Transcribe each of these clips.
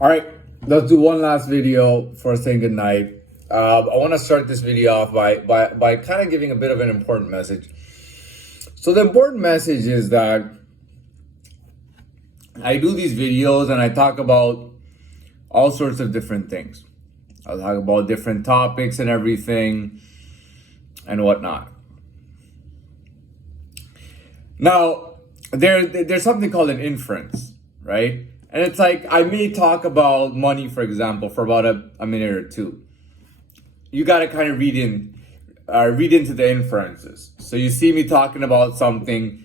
All right, let's do one last video for saying goodnight. I want to start this video off by kind of giving a bit of an important message. So the important message is that I do these videos and I talk about all sorts of different things. I'll talk about different topics and everything and whatnot. Now, there's something called an inference, right? And it's like, I may talk about money, for example, for about a minute or two. You got to kind of read into the inferences. So you see me talking about something,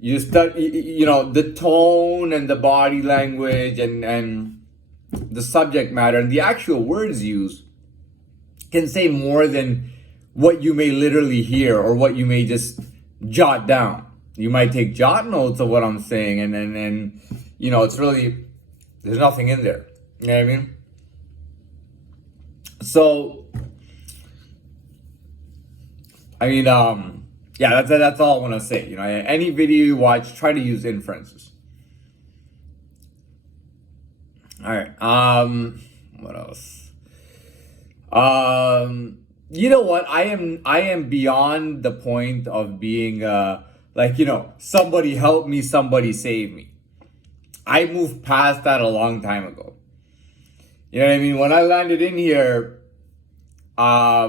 you study, the tone and the body language and the subject matter and the actual words used can say more than what you may literally hear or what you may just jot down. You might take jot notes of what I'm saying and it's really, there's nothing in there. You know what I mean? So, that's all I want to say. Any video you watch, try to use inferences. All right. What else? You know what? I am beyond the point of being somebody help me, somebody save me. I moved past that a long time ago. You know what I mean? When I landed in here, or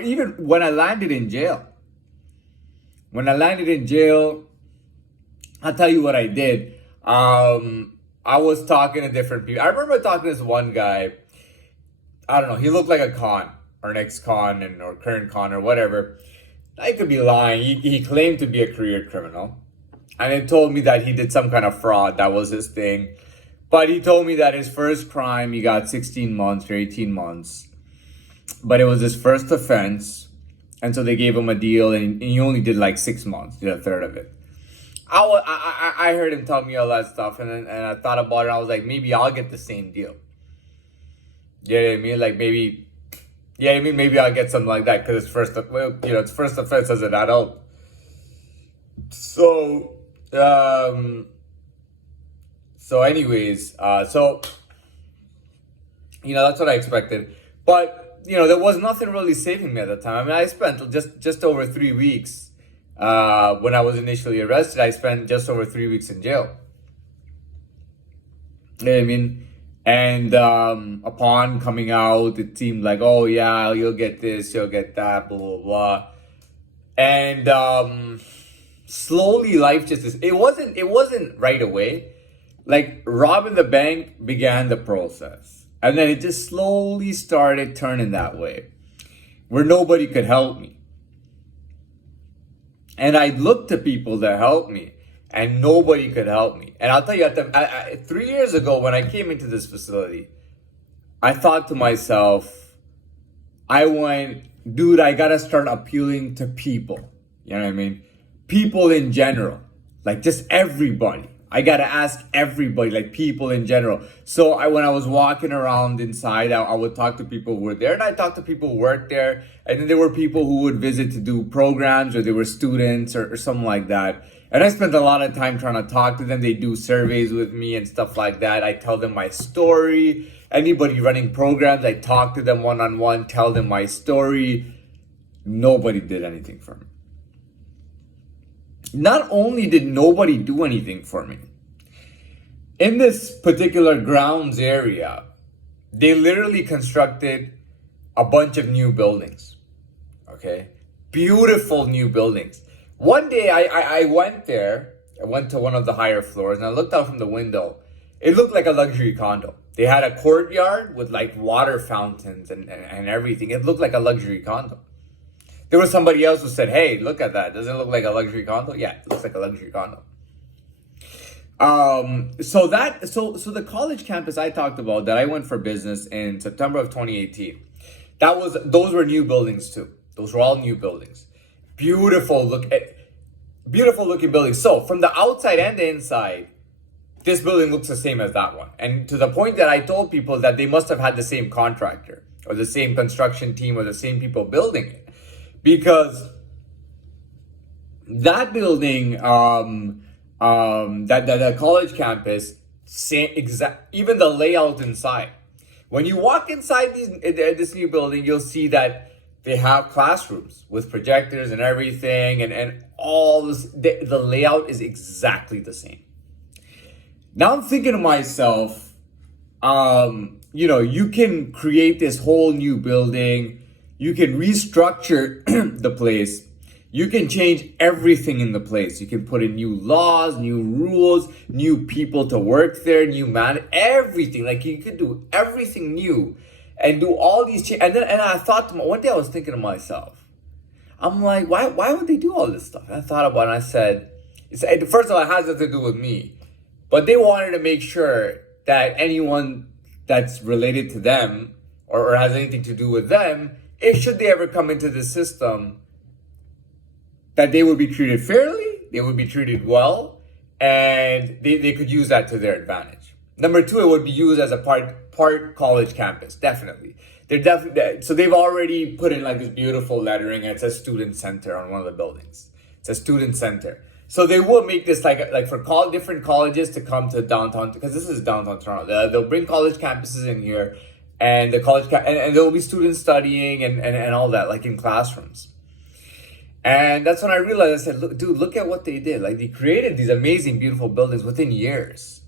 even when I landed in jail. When I landed in jail, I'll tell you what I did. I was talking to different people. I remember talking to this one guy. I don't know. He looked like a con or an ex-con or current con or whatever. I could be lying. He claimed to be a career criminal. And he told me that he did some kind of fraud. That was his thing. But he told me that his first crime, he got 16 months or 18 months. But it was his first offense. And so they gave him a deal and he only did like 6 months, did a third of it. I heard him tell me all that stuff and I thought about it. And I was like, maybe I'll get the same deal. You know what I mean? Like maybe I'll get something like that because it's first offense as an adult. So, anyways, that's what I expected. But, there was nothing really saving me at the time. I mean, I spent just over 3 weeks, when I was initially arrested, I spent just over 3 weeks in jail. You know what I mean? And, upon coming out, it seemed like, oh yeah, you'll get this, you'll get that, blah, blah, blah. And, slowly life it wasn't right away. Like robbing the bank began the process. And then it just slowly started turning that way. Where nobody could help me. And I looked to people that helped me. And nobody could help me. And I'll tell you, 3 years ago when I came into this facility, I thought to myself, dude, I gotta start appealing to people. You know what I mean? People in general, like just everybody. I gotta ask everybody, like people in general. So when I was walking around inside, I would talk to people who were there, and I talked to people who worked there. And then there were people who would visit to do programs, or they were students or something like that. And I spent a lot of time trying to talk to them. They do surveys with me and stuff like that. I tell them my story. Anybody running programs, I talk to them one-on-one, tell them my story. Nobody did anything for me. Not only did nobody do anything for me, in this particular grounds area, they literally constructed a bunch of new buildings. Okay? Beautiful new buildings. One day I went there, I went to one of the higher floors and I looked out from the window. It looked like a luxury condo. They had a courtyard with like water fountains and everything. It looked like a luxury condo. There was somebody else who said, hey, look at that. Doesn't it look like a luxury condo? Yeah, it looks like a luxury condo. So the college campus I talked about that I went for business in September of 2018, those were new buildings too. Those were all new buildings. Beautiful looking buildings. So from the outside and the inside, this building looks the same as that one. And to the point that I told people that they must have had the same contractor or the same construction team or the same people building it. Because that building, that college campus, same exact, even the layout inside. When you walk inside this new building, you'll see that they have classrooms with projectors and everything, and all this. The layout is exactly the same. Now I'm thinking to myself, you can create this whole new building, you can restructure the place, you can change everything in the place. You can put in new laws, new rules, new people to work there, new everything. Like you could do everything new and do all these changes. And I thought one day I was thinking to myself, I'm like, why would they do all this stuff? And I thought about it and I said, first of all, it has nothing to do with me. But they wanted to make sure that anyone that's related to them or has anything to do with them, should they ever come into the system, that they would be treated fairly, they would be treated well, and they could use that to their advantage. Number two, it would be used as a part college campus, definitely. So they've already put in like this beautiful lettering, and it says student center on one of the buildings. It says student center. So they will make this like for different colleges to come to downtown, because this is downtown Toronto. They'll bring college campuses in here, and the and there will be students studying and all that, like in classrooms. And that's when I realized, I said, look at what they did. Like they created these amazing, beautiful buildings within years.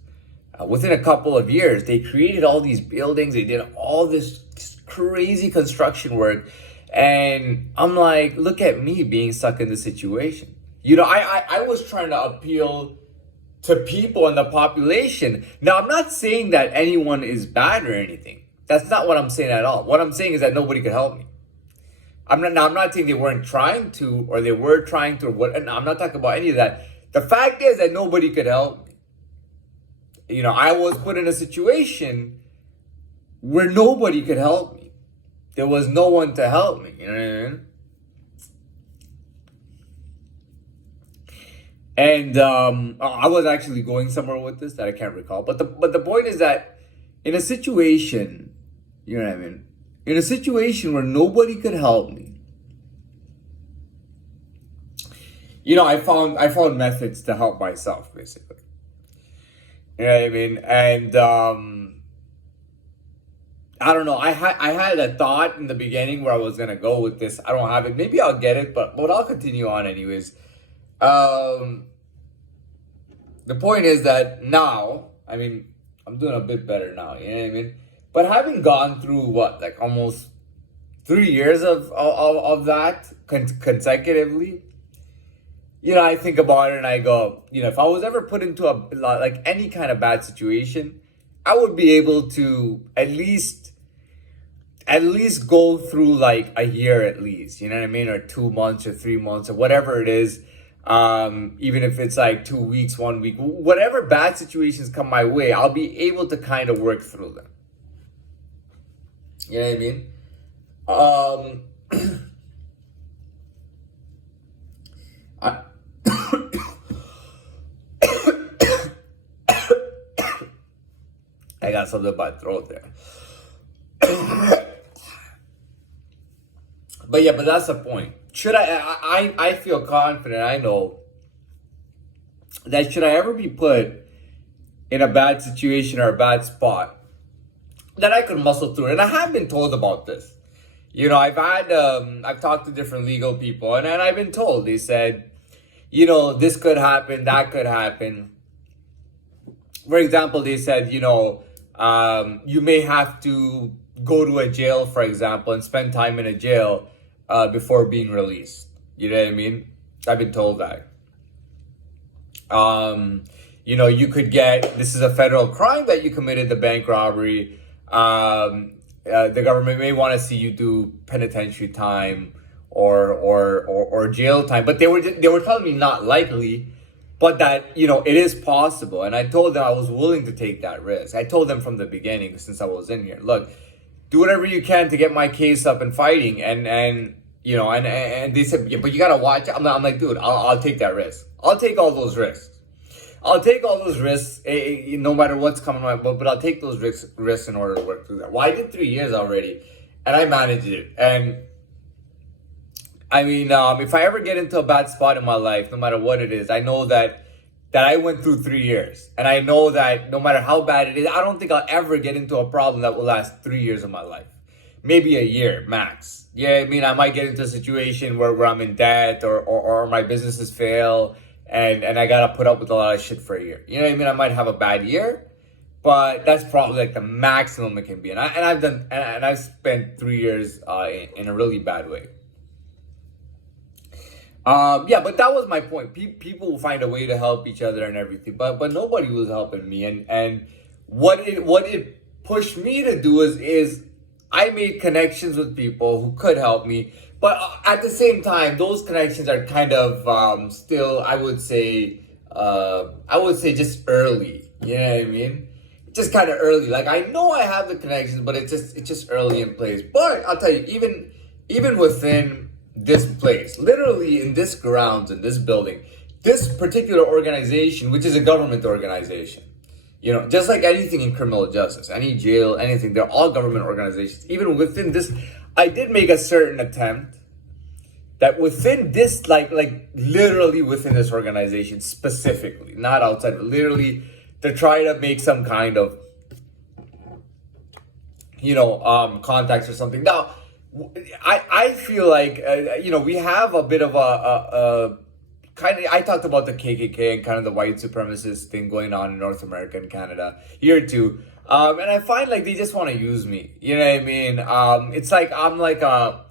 Within a couple of years, they created all these buildings. They did all this crazy construction work. And I'm like, look at me being stuck in this situation. I was trying to appeal to people in the population. Now, I'm not saying that anyone is bad or anything. That's not what I'm saying at all. What I'm saying is that nobody could help me. I'm not saying they weren't trying to, or they were trying to, or what. And I'm not talking about any of that. The fact is that nobody could help me. I was put in a situation where nobody could help me. There was no one to help me. You know what I mean? And I was actually going somewhere with this that I can't recall. But the point is that in a situation, you know what I mean? In a situation where nobody could help me, I found methods to help myself, basically. You know what I mean? And I don't know. I had a thought in the beginning where I was gonna go with this. I don't have it. Maybe I'll get it, but I'll continue on anyways. The point is that now, I mean, I'm doing a bit better now. You know what I mean? But having gone through like almost 3 years of that consecutively, I think about it and I go, if I was ever put into like any kind of bad situation, I would be able to at least go through like a year at least, you know what I mean? Or 2 months or 3 months or whatever it is. Even if it's like 2 weeks, 1 week, whatever bad situations come my way, I'll be able to kind of work through them. You know what I mean? I got something in my throat there. But that's the point. Should I feel confident, I know that should I ever be put in a bad situation or a bad spot, that I could muscle through it. And I have been told about this. I've talked to different legal people, and I've been told, they said, this could happen, that could happen. For example, they said, you may have to go to a jail, for example, and spend time in a jail before being released. You know what I mean? I've been told that. You could this is a federal crime that you committed, the bank robbery. The government may want to see you do penitentiary time or jail time, but they were telling me not likely, but that it is possible. And I told them I was willing to take that risk. I told them from the beginning, since I was in here, look, do whatever you can to get my case up and fighting. And they said, yeah, but you gotta watch. I'm like, dude, I'll take that risk. I'll take all those risks. I'll take all those risks, no matter what's coming my way, but I'll take those risks in order to work through that. Well, I did 3 years already, and I managed it. And I mean, if I ever get into a bad spot in my life, no matter what it is, I know that that I went through 3 years. And I know that no matter how bad it is, I don't think I'll ever get into a problem that will last 3 years of my life. Maybe a year max. Yeah, I mean, I might get into a situation where I'm in debt or my businesses fail and I gotta put up with a lot of shit for a year. You know what I mean? I might have a bad year, but that's probably like the maximum it can be. And I've spent 3 years in a really bad way. Yeah, but that was my point. People will find a way to help each other and everything, but nobody was helping me. And what it pushed me to do is I made connections with people who could help me, but at the same time, those connections are kind of still, I would say just early. You know what I mean? Just kind of early. Like I know I have the connections, but it's just early in place. But I'll tell you, even within this place, literally in this grounds, in this building, this particular organization, which is a government organization, you know, just like anything in criminal justice, any jail, anything, they're all government organizations. Even within this, I did make a certain attempt that within this, like literally within this organization specifically, not outside, but literally to try to make some kind of, contacts or something. Now, I feel like, we have a bit of a kind of, I talked about the KKK and kind of the white supremacist thing going on in North America and Canada here too. And I find like they just want to use me. You know what I mean? It's like I'm like a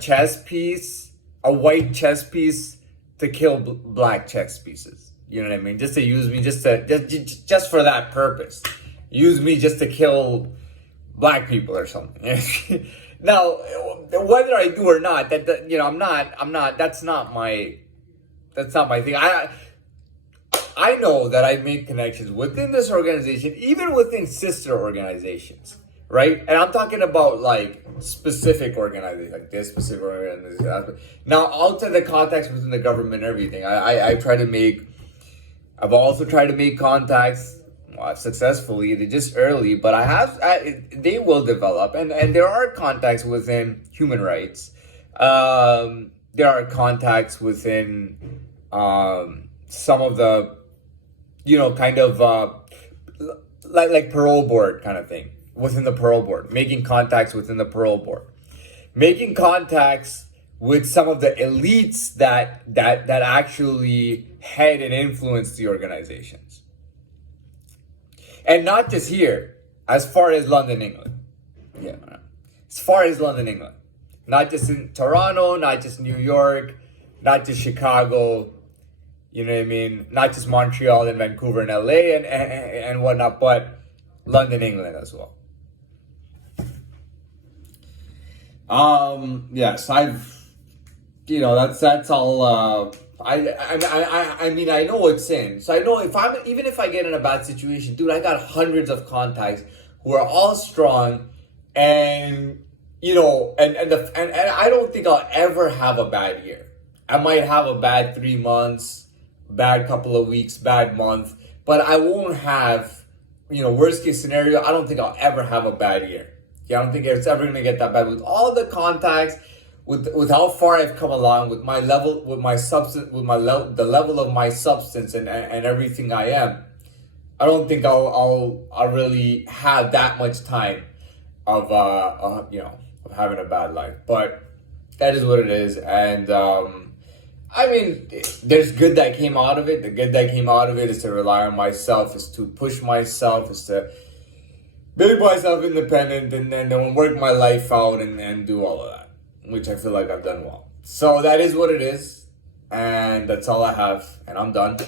chess piece, a white chess piece to kill black chess pieces. You know what I mean? Just to use me, just for that purpose. Use me just to kill black people or something. Now, whether I do or not, I'm not. That's not my thing. I know that I made connections within this organization, even within sister organizations, right? And I'm talking about like specific organizations, like this specific organization. Now, outside the contacts within the government and everything, I've also tried to make contacts successfully. They're just early, but they will develop, and there are contacts within human rights. There are contacts within some of the, like parole board kind of thing, within the parole board, making contacts within the parole board, making contacts with some of the elites that actually head and influence the organizations. And not just here, as far as London, England. Yeah, as far as London, England. Not just in Toronto, not just New York, not just Chicago, you know what I mean? Not just Montreal and Vancouver and LA and whatnot, but London, England as well. Yes, that's all. I mean, I know it's in. So I know even if I get in a bad situation, dude, I got hundreds of contacts who are all strong, and and I don't think I'll ever have a bad year. I might have a bad 3 months, bad couple of weeks, bad month, but I won't have, worst case scenario, I don't think I'll ever have a bad year. Yeah, I don't think it's ever gonna get that bad with all the contacts, with how far I've come along, with my level, with my substance, the level of my substance and everything I am. I don't think I'll really have that much time of having a bad life, but that is what it is. And I mean, there's good that came out of it. The good that came out of it is to rely on myself, is to push myself, is to make myself independent, and then work my life out and do all of that, which I feel like I've done well. So that is what it is, and that's all I have, and I'm done.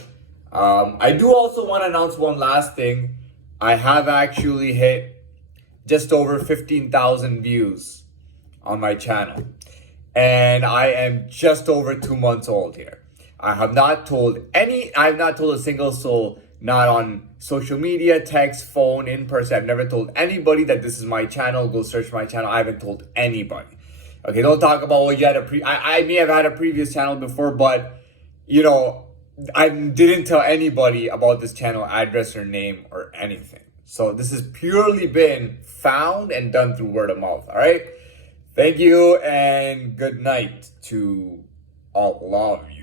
I do also want to announce one last thing. I have actually hit just over 15,000 views on my channel, and I am just over 2 months old here. I have not told a single soul, not on social media, text, phone, in person. I've never told anybody that this is my channel. Go search my channel. I haven't told anybody. Okay, don't talk about, well, you had I may have had a previous channel before, but, I didn't tell anybody about this channel address or name or anything. So this has purely been found and done through word of mouth, all right? Thank you, and good night to all of you.